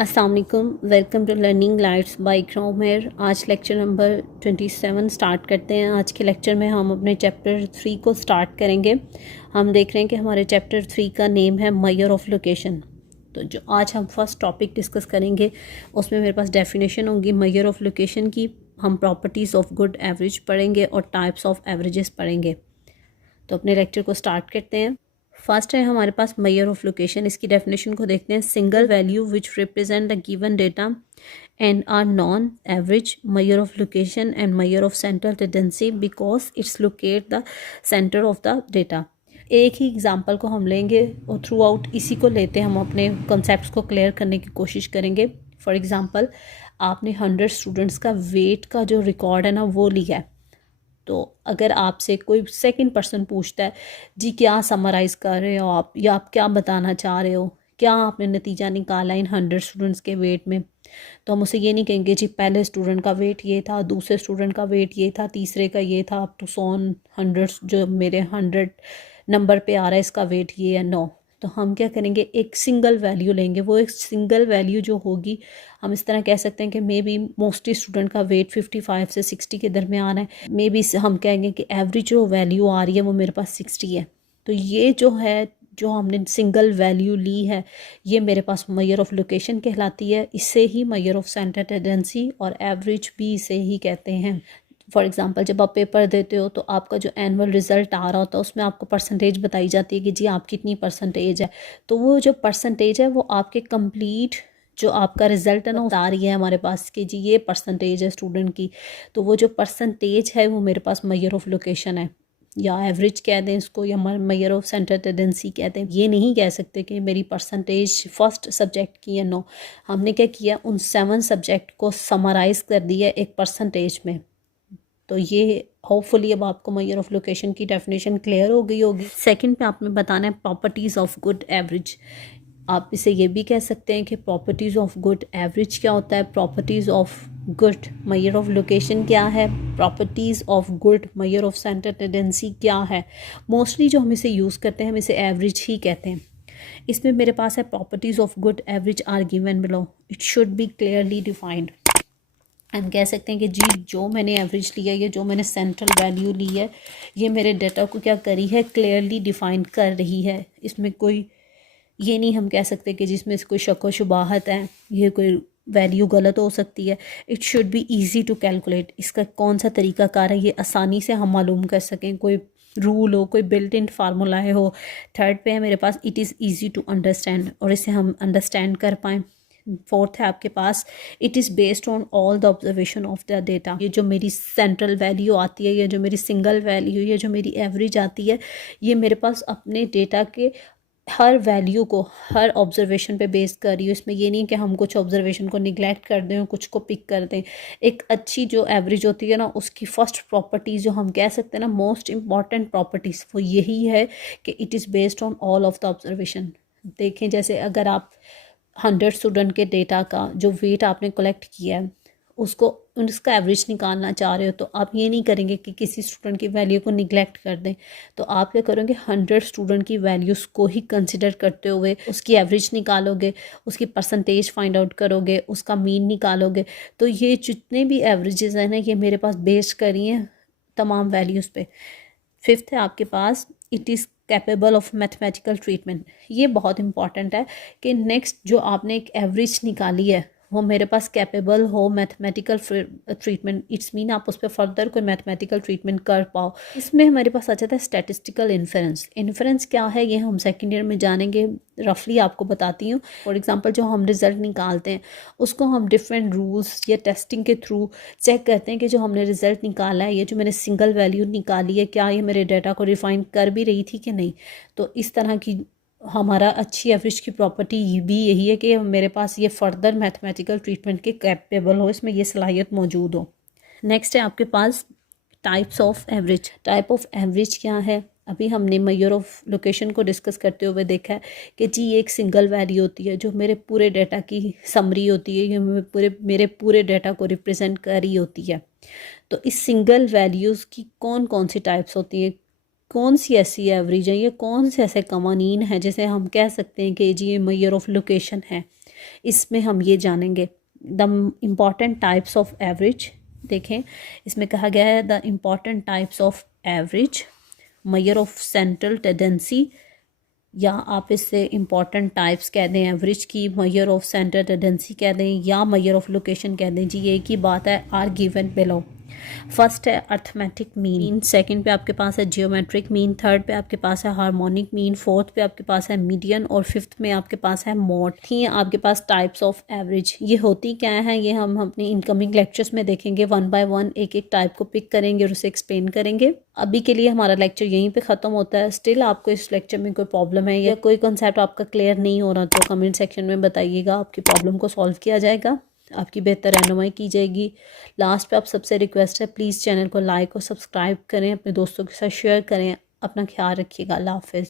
अस्सलाम वालेकुम, welcome to learning lights by Kromer. आज लेक्चर नंबर 27 स्टार्ट करते हैं। आज के लेक्चर में हम अपने चैप्टर 3 को स्टार्ट करेंगे। हम देख रहे हैं कि हमारे चैप्टर 3 का नेम है मेजर ऑफ लोकेशन। तो जो आज हम फर्स्ट टॉपिक डिस्कस करेंगे उसमें मेरे पास डेफिनेशन होगी मेजर ऑफ लोकेशन की। हम प्रॉपर्टीज़ ऑफ गुड एवरेज पढ़ेंगे और टाइप्स ऑफ एवरेजेस पढ़ेंगे। तो अपने लेक्चर को स्टार्ट करते हैं। फर्स्ट है हमारे पास मेजर ऑफ लोकेशन। इसकी डेफिनेशन को देखते हैं। Single value which represent the given data and are non average measure of location and measure of central tendency because it's locate the centre of the data. एक ही example को हम लेंगे और थ्रू आउट इसी को लेते हम अपने कॉन्सेप्ट्स को क्लियर करने की कोशिश करेंगे। फॉर एग्जांपल, आपने 100 स्टूडेंट्स का वेट का जो रिकॉर्ड है ना वो लिया है। तो अगर आपसे कोई सेकंड पर्सन पूछता है जी क्या समराइज़ कर रहे हो आप, या आप क्या बताना चाह रहे हो, क्या आपने नतीजा निकाला इन 100 स्टूडेंट्स के वेट में, तो हम उसे ये नहीं कहेंगे जी पहले स्टूडेंट का वेट ये था, दूसरे स्टूडेंट का वेट ये था, तीसरे का ये था, अप टू सोन 100 जो मेरे 100 नंबर पे आ रहा है इसका वेट ये है। नो, तो हम क्या करेंगे, एक सिंगल वैल्यू लेंगे। वो एक सिंगल वैल्यू जो होगी, हम इस तरह कह सकते हैं कि मे बी मोस्टली स्टूडेंट का वेट 55 से 60 के दरमियान है। मे बी हम कहेंगे कि एवरेज जो वैल्यू आ रही है वो मेरे पास 60 है। तो ये जो है, जो हमने सिंगल वैल्यू ली है, ये मेरे पास मेजर ऑफ लोकेशन कहलाती है। इससे ही मेजर ऑफ सेंटर टेंडेंसी और एवरेज भी इसे ही कहते हैं। फॉर एग्ज़ाम्पल, जब आप पेपर देते हो तो आपका जो एनुअल रिज़ल्ट आ रहा होता है उसमें आपको परसेंटेज बताई जाती है कि जी आप कितनी परसेंटेज है। तो वो जो परसेंटेज है वो आपके कंप्लीट जो आपका रिज़ल्ट है ना आ रही है हमारे पास कि जी ये परसेंटेज है स्टूडेंट की। तो वो जो परसेंटेज है वो मेरे पास मेजर ऑफ लोकेशन है, या एवरेज कह दें इसको, या मेजर ऑफ सेंटर टेंडेंसी कहते हैं। ये नहीं कह सकते कि मेरी परसेंटेज फर्स्ट सब्जेक्ट की है। नो, हमने क्या किया, उन 7 सब्जेक्ट को समराइज़ कर दिया एक परसेंटेज में। तो ये होपफुली अब आपको मेजर ऑफ लोकेशन की डेफिनेशन क्लियर हो गई होगी। सेकंड पे आपने बताना है प्रॉपर्टीज़ ऑफ गुड एवरेज। आप इसे ये भी कह सकते हैं कि प्रॉपर्टीज़ ऑफ गुड एवरेज क्या होता है, properties of good major of location क्या है, properties of good measure of centre tendency क्या है। मोस्टली जो हम इसे यूज़ करते हैं हम इसे एवरेज ही कहते हैं। इसमें मेरे पास है properties of good average are given below, it should be clearly defined. हम कह सकते हैं कि जी जो मैंने एवरेज लिया है, जो मैंने सेंट्रल वैल्यू ली है, ये मेरे डाटा को क्या करी है, क्लियरली डिफाइन कर रही है। इसमें कोई ये नहीं हम कह सकते कि जिसमें कोई शक व शुबाहत है, ये कोई वैल्यू गलत हो सकती है। It should be easy to calculate. इसका कौन सा तरीक़ाकार है ये आसानी से हम मालूम कर सकें, कोई रूल हो, कोई बिल्ट इन फार्मूला हो। थर्ड पे है मेरे पास it is easy to understand, और इसे हम अंडरस्टैंड कर पाएँ। फोर्थ है आपके पास it is based on all the observation of the data. ये जो मेरी सेंट्रल वैल्यू आती है, ये जो मेरी सिंगल वैल्यू, ये जो मेरी एवरेज आती है, ये मेरे पास अपने डेटा के हर वैल्यू को हर ऑब्जर्वेशन पे बेस कर रही हूँ। इसमें ये नहीं कि हम कुछ ऑब्जर्वेशन को निगलेक्ट कर दें और कुछ को पिक कर दें। एक अच्छी जो एवरेज होती है ना, उसकी फर्स्ट प्रॉपर्टी जो हम कह सकते हैं ना, मोस्ट इम्पॉर्टेंट प्रॉपर्टीज़, वो यही है कि it is based on all of the observation. देखें, जैसे अगर आप 100 स्टूडेंट के डेटा का जो वेट आपने कलेक्ट किया है उसको उसका एवरेज निकालना चाह रहे हो, तो आप ये नहीं करेंगे कि किसी स्टूडेंट की वैल्यू को निगलेक्ट कर दें। तो आप क्या करोगे, 100 स्टूडेंट की वैल्यूज़ को ही कंसिडर करते हुए उसकी एवरेज निकालोगे, उसकी परसेंटेज फाइंड आउट करोगे, उसका मीन निकालोगे। तो ये जितने भी एवरेजेस हैं ना, ये मेरे पास बेस्ड करी हैं तमाम वैल्यूज़ पे। फिफ्थ है आपके पास it is capable of mathematical treatment. ये बहुत इंपॉर्टेंट है कि नेक्स्ट जो आपने एक एवरेज निकाली है वो मेरे पास कैपेबल हो मैथमेटिकल ट्रीटमेंट। इट्स मीन आप उस पर फर्दर कोई मैथमेटिकल ट्रीटमेंट कर पाओ। इसमें हमारे पास आ जाता है स्टैटिस्टिकल इन्फरेंस। इन्फरेंस क्या है ये हम सेकेंड ईयर में जानेंगे, रफली आपको बताती हूँ। फॉर एग्जांपल, जो हम रिज़ल्ट निकालते हैं उसको हम डिफरेंट रूल्स या टेस्टिंग के थ्रू चेक करते हैं कि जो हमने रिज़ल्ट निकाला है, ये जो मैंने सिंगल वैल्यू निकाली है, क्या ये मेरे डाटा को रिफाइन कर भी रही थी कि नहीं। तो इस तरह की हमारा अच्छी एवरेज की प्रॉपर्टी भी यही है कि मेरे पास ये फर्दर मैथमेटिकल ट्रीटमेंट के कैपेबल हो, इसमें ये सलाहियत मौजूद हो। नेक्स्ट है आपके पास types of average. Type of average क्या है, अभी हमने मेजर ऑफ लोकेशन को डिस्कस करते हुए देखा है कि जी ये एक सिंगल वैल्यू होती है जो मेरे पूरे डाटा की समरी होती है, ये मेरे पूरे डाटा को रिप्रेजेंट कर रही होती है। तो इस सिंगल वैल्यूज़ की कौन कौन सी टाइप्स होती है, कौन सी ऐसी एवरेज है, ये कौन से ऐसे कवानीन हैं जैसे हम कह सकते हैं कि जी ये मेजर ऑफ लोकेशन है। इसमें हम ये जानेंगे the important types of average. देखें इसमें कहा गया है the important types of average, measure of central tendency, या आप इससे इम्पॉर्टेंट टाइप्स कह दें एवरेज की, मेजर ऑफ सेंटर टेंडेंसी कह दें, या मेजर ऑफ लोकेशन कह दें। जी एक ही बात है, आर गिवन बिलो। फर्स्ट है अर्थमेटिक मीन, सेकंड पे आपके पास है जियोमेट्रिक मीन, थर्ड पे आपके पास है हार्मोनिक मीन, फोर्थ पे आपके पास है मीडियन, और फिफ्थ में आपके पास है मोड। थी आपके पास टाइप्स ऑफ एवरेज। ये होती क्या है ये हम अपने इनकमिंग लेक्चर्स में देखेंगे, वन बाय वन एक एक टाइप को पिक करेंगे और उसे एक्सप्लेन करेंगे। अभी के लिए हमारा लेक्चर यहीं पे ख़त्म होता है। स्टिल आपको इस लेक्चर में कोई प्रॉब्लम है या कोई कॉन्सेप्ट आपका क्लियर नहीं हो रहा तो कमेंट सेक्शन में बताइएगा, आपकी प्रॉब्लम को सॉल्व किया जाएगा, आपकी बेहतर रहनुमाई की जाएगी। लास्ट पे आप सबसे रिक्वेस्ट है प्लीज़ चैनल को लाइक और सब्सक्राइब करें, अपने दोस्तों के साथ शेयर करें। अपना ख्याल रखिएगा। अल्लाह हाफ़िज़।